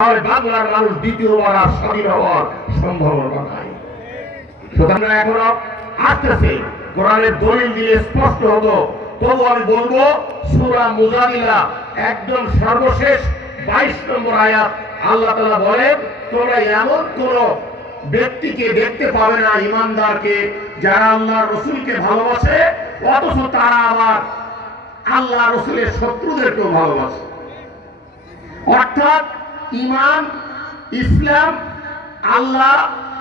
আর বাংলার মানুষ দ্বিতীয়বার আর স্বাধীন হওয়ার সম্ভাবনা নাই। সুতরাং এখনো আসতেছে কোরআনের দলিল দিয়ে স্পষ্ট হতো, তবু আমি বলবো সূরা মুজাদিলা একদম সর্বশেষ 22 নম্বর আয়াত আল্লাহ তাআলা বলেন, তোমরা এমন কোন ব্যক্তিকে দেখতে পাবে না, ইমানদারকে, যারা আল্লাহ রসুলকে ভালোবাসে অথচ তারা আবার আল্লাহ রসুলের শত্রুদেরকেও ভালোবাসে। অর্থাৎ ইমান, ইসলাম, আল্লাহ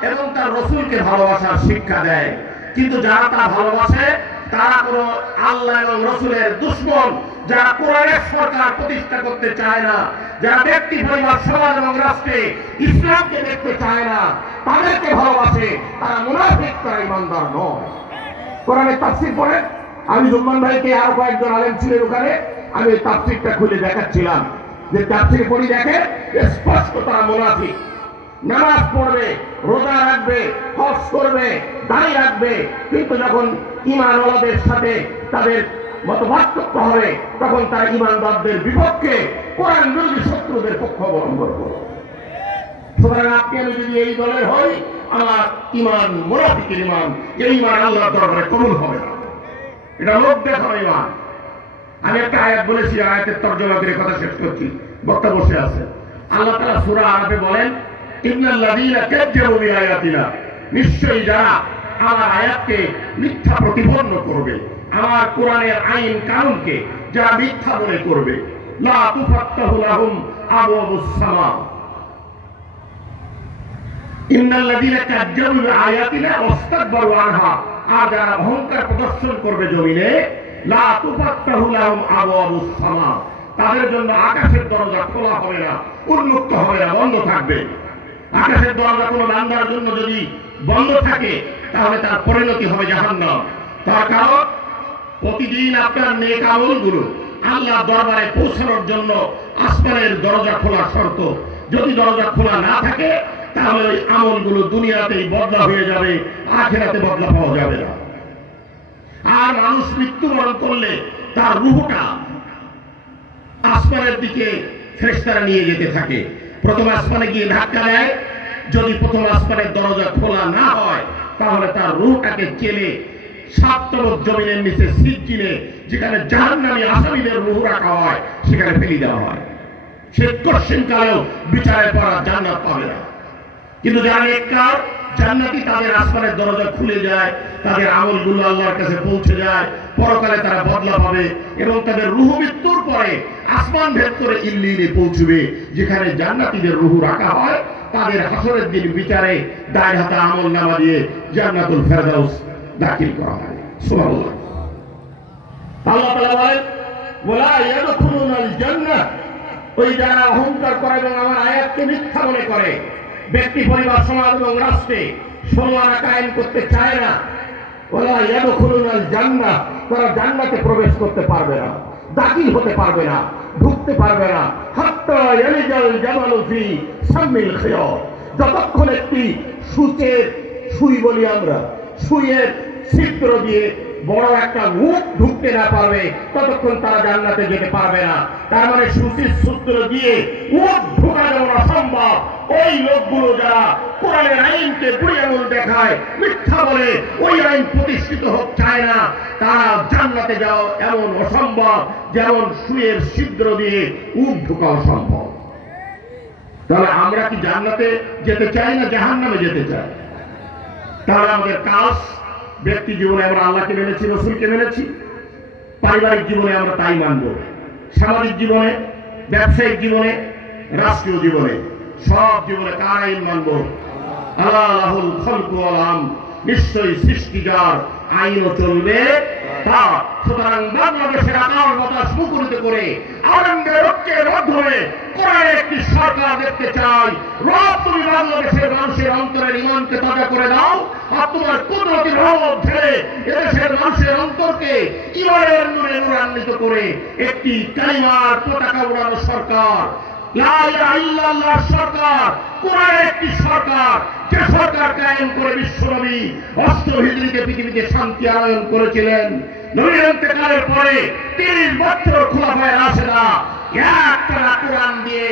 এবং তার রসুলকে ভালোবাসার শিক্ষা দেয়, কিন্তু যারা তা ভালোবাসে তারা কোনো আল্লাহ এবং রসুলের দুশমন, যারা কোরআনের সরকার প্রতিষ্ঠা করতে চায় না, যারা ব্যক্তি, পরিবার, সমাজ এবং রাষ্ট্রে ইসলামকে দেখতে চায় না, তাদেরকে ভালোবাসে, তারা মুনাফিক, তারা ইমানদার নয়। কোরআনের তাফসীর পড়ে আমি জুম্মান ভাইকে আর কয়েকজন আলেম ছিলেন ওখানে, আমি তাফসীরটা খুলে দেখাচ্ছিলাম যে তাফসীর পড়ি দেখে স্পষ্ট তারা মুনাফিক। নামাজ পড়বে, রোজা রাখবে, হজ করবে, দাড়ি রাখবে, কিন্তু যখন ঈমানওয়ালাদের সাথে তাদের মতপার্থক্য হবে তখন তারা ঈমানদারদের বিপক্ষে কোরআন বিরোধী শত্রুদের পক্ষ অবলম্বন করবে। সুতরাং আপনি আমি যদি এই দলের হই, আমার ঈমান মুনাফিকের ঈমান, এই ঈমান আল্লাহর দরবারে কবুল হবে না। এটা লোক দেখানো ঈমান। আমি একটা আয়াত বলেছি, আয়াতের তর্জমা করে কথা শেষ করছি, বক্তা বসে আছে। আল্লাহ তাআলা সূরা আরাফে বলেন, ইন্নাল্লাযীনা কাযযাবু বিআয়াতিনা, নিশ্চয়ই যারা আমার আয়াতকে মিথ্যা প্রতিপন্ন করবে, আমার কোরআনের আইন কানুনকে যারা মিথ্যা মনে করবে, লা তুফাত্তাহু লাহুম আবওয়াবুস সামা, ইন্নাল্লাযীনা কাযযাবু বিআয়াতিনা ওয়াস্তাকবারু আনহা, আর যারা অহংকার প্রদর্শন করবে জমিনে, লা তুফাত্তাহু লাহুম আবওয়াবুস সামা, তাদের জন্য আকাশের দরজা খোলা হবে না, উন্মুক্ত হবে না, বন্ধ থাকবে। আকাশের দরজা কোনো বান্দার জন্য যদি বন্ধ থাকে তাহলে তার পরিণতি হবে জাহান্নাম। তার কারণ প্রতিদিন আপনার নেক আমলগুলো আল্লাহ দরবারে পৌঁছানোর জন্য আসমানের দরজা খোলা শর্ত। যদি দরজা খোলা না থাকে তাহলে ওই আমলগুলো দুনিয়াতেই বদলা হয়ে যাবে, আখিরাতে বদলা পাওয়া যাবে না। আর মানুষ মৃত্যুবরণ করলে তার রূহটা আসমানের দিকে ফেরেশতারা নিয়ে যেতে থাকে। প্রথম আসমানে গিয়ে ধাক্কা দেয়, যদি প্রথম আসমানের দরজা খোলা না হয় তাহলে তার রূহটাকে চেলে 7 তরফ জমিনের নিচে সিজ্জিনে, যেখানে জাহান্নামী আসামীদের রূহ রাখা হয়, সেখানে ফেলে দেওয়া হয়। সে কঠিন কালেও বিচারের পর জান্নাত পাবে না। কিন্তু যারা নেককার জান্নাতি, তাদের আসমানের দরজা খুলে যায়, তাদের আমলগুলো আল্লাহর কাছে পৌঁছে যায়, পরকালে তারা বদলা পাবে এবং তাদের রূহ মৃত্যুর পরে আসমান ভেদ করে ইল্লিনে পৌঁছবে, যেখানে জান্নাতীদের রূহ রাখা হয়। তাদের হাসরের দিন বিচারে দায়ের হাতে আমলনামা দিয়ে জান্নাতুল ফেরদাউস দাখিল করা হয়। সুবহানাল্লাহ। আল্লাহ তাআলা বলেন, ওয়ালা ইয়াদখুলুনাল জান্নাহ, ওই যারা অহংকার করে এবং আমার আয়াতকে মিথ্যা মনে করে, ব্যক্তি, পরিবার, সমাজ এবং রাষ্ট্রে সমানতা কায়েম করতে চায় না, ওয়ালা ইয়াদখুলুনাল জান্নাহ, তারা জান্নাতে প্রবেশ করতে পারবে না, দাখিল হতে পারবে না, ঢুকতে পারবে না, হাত্তা ইয়ালিজাল জামালু ফি সামিল খিয়াত, যতক্ষণ একটি সুই বলি আমরা, সুইয়ের ছিদ্র দিয়ে বড় একটা মুখ ঢুকতে না পারবে ততক্ষণ তারা জান্নাতে যেতে পারবে না। তার মানে সুচির সূত্র দিয়ে মুখ ঢোকা যেমন অসম্ভব, ওই লোকগুলো যারা কোরআনের আইনকে বুড়ি আঙুল দেখায়, মিথ্যা বলে, ওই আইন প্রতিষ্ঠিত হোক চায় না, তারা জান্নাতে যাও এমন অসম্ভব যেমন সুয়ের ছিদ্র দিয়ে মুখ ঢোকা অসম্ভব। তাহলে আমরা কি জান্নাতে যেতে চাই না জাহান্নামে যেতে চাই? তাহলে আমাদের কাজ, ব্যক্তি জীবনে আমরা আল্লাহকে মেনেছি, রসুলকে মেনেছি, পারিবারিক জীবনে আমরা তাই মানব, সামাজিক জীবনে, ব্যবসায়িক জীবনে, রাষ্ট্রীয় জীবনে, সব জীবনে কার আইন মানব? আল্লাহুল খালকু ওয়াল আমর, নিশ্চয়ই সৃষ্টিকার আইনও চলবে তার। সুতরাং বাংলাদেশের আকার বাতাস মুখরিত করে আনন্দের ঐক্যের মাধ্যমে কোরআনের একটি সরকার দেখতে চাই। রব, তুমি বাংলাদেশের মানুষের অন্তরের ঈমানকে তাজা করে দাও, আর তোমার কুদরতি রহমত ঢেলে এদেশের মানুষের অন্তরকে ঈমানের নূরে নূরান্বিত করে একটি কালিমার পতাকা উড়ানো সরকার, লা ইলাহা ইল্লাল্লাহ সরকার, কোরআনের একটি সরকার, যে সরকার কায়েম করে বিশ্বনবী 8 হিজরিতে পৃথিবীতে শান্তি আনয়ন করেছিলেন। নবীর ইন্তেকালের পরে 30 বছর খোলাফায়ে রাশেদা একটা কোরআন দিয়ে